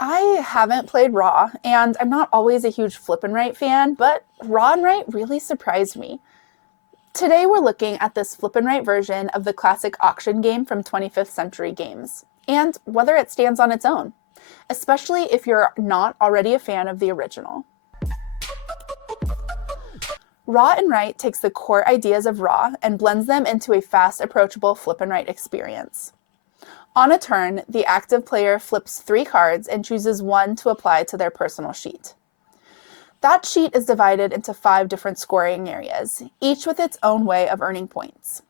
I haven't played Raw, and I'm not always a huge Flip and Right fan, but Raw and Right really surprised me. Today we're looking at this Flip and Right version of the classic auction game from 25th Century Games, and whether it stands on its own, especially if you're not already a fan of the original. Raw and Right takes the core ideas of Raw and blends them into a fast, approachable Flip and Right experience. On a turn, the active player flips 3 cards and chooses one to apply to their personal sheet. That sheet is divided into 5 different scoring areas, each with its own way of earning points.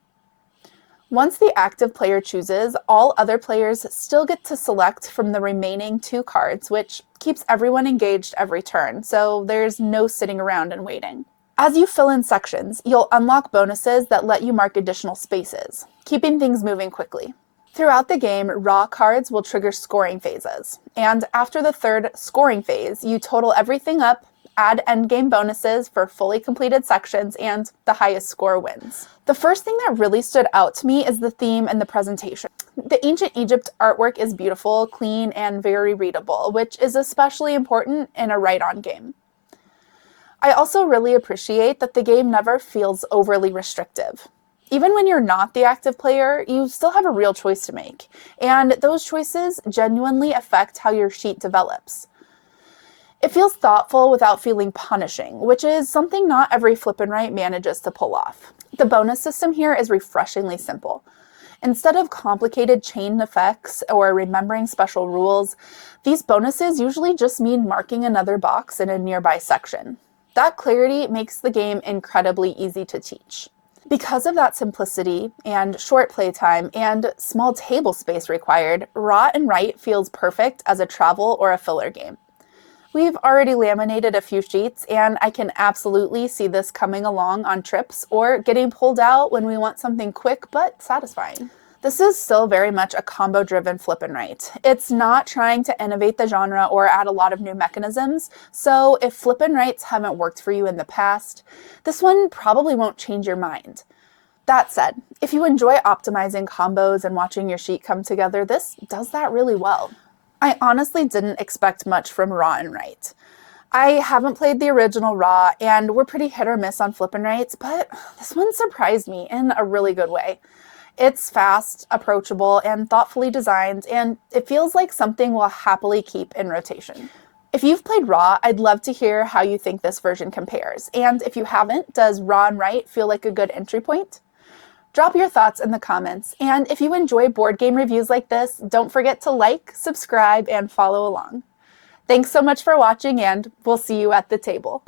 Once the active player chooses, all other players still get to select from the remaining 2 cards, which keeps everyone engaged every turn, so there's no sitting around and waiting. As you fill in sections, you'll unlock bonuses that let you mark additional spaces, keeping things moving quickly. Throughout the game, Raw cards will trigger scoring phases, and after the 3rd scoring phase, you total everything up, add endgame bonuses for fully completed sections, and the highest score wins. The first thing that really stood out to me is the theme and the presentation. The Ancient Egypt artwork is beautiful, clean, and very readable, which is especially important in a write-on game. I also really appreciate that the game never feels overly restrictive. Even when you're not the active player, you still have a real choice to make, and those choices genuinely affect how your sheet develops. It feels thoughtful without feeling punishing, which is something not every Flip and Right manages to pull off. The bonus system here is refreshingly simple. Instead of complicated chain effects or remembering special rules, these bonuses usually just mean marking another box in a nearby section. That clarity makes the game incredibly easy to teach. Because of that simplicity and short playtime and small table space required, Raw and Right feels perfect as a travel or a filler game. We've already laminated a few sheets, and I can absolutely see this coming along on trips or getting pulled out when we want something quick but satisfying. This is still very much a combo-driven Flip and Right. It's not trying to innovate the genre or add a lot of new mechanisms, so if Flip and Rights haven't worked for you in the past, this one probably won't change your mind. That said, if you enjoy optimizing combos and watching your sheet come together, this does that really well. I honestly didn't expect much from Raw and Right. I haven't played the original Raw, and we're pretty hit or miss on Flip and Rights, but this one surprised me in a really good way. It's fast, approachable, and thoughtfully designed, and it feels like something we'll happily keep in rotation. If you've played Raw, I'd love to hear how you think this version compares. And if you haven't, does Raw and Right feel like a good entry point? Drop your thoughts in the comments, and if you enjoy board game reviews like this, don't forget to like, subscribe, and follow along. Thanks so much for watching, and we'll see you at the table.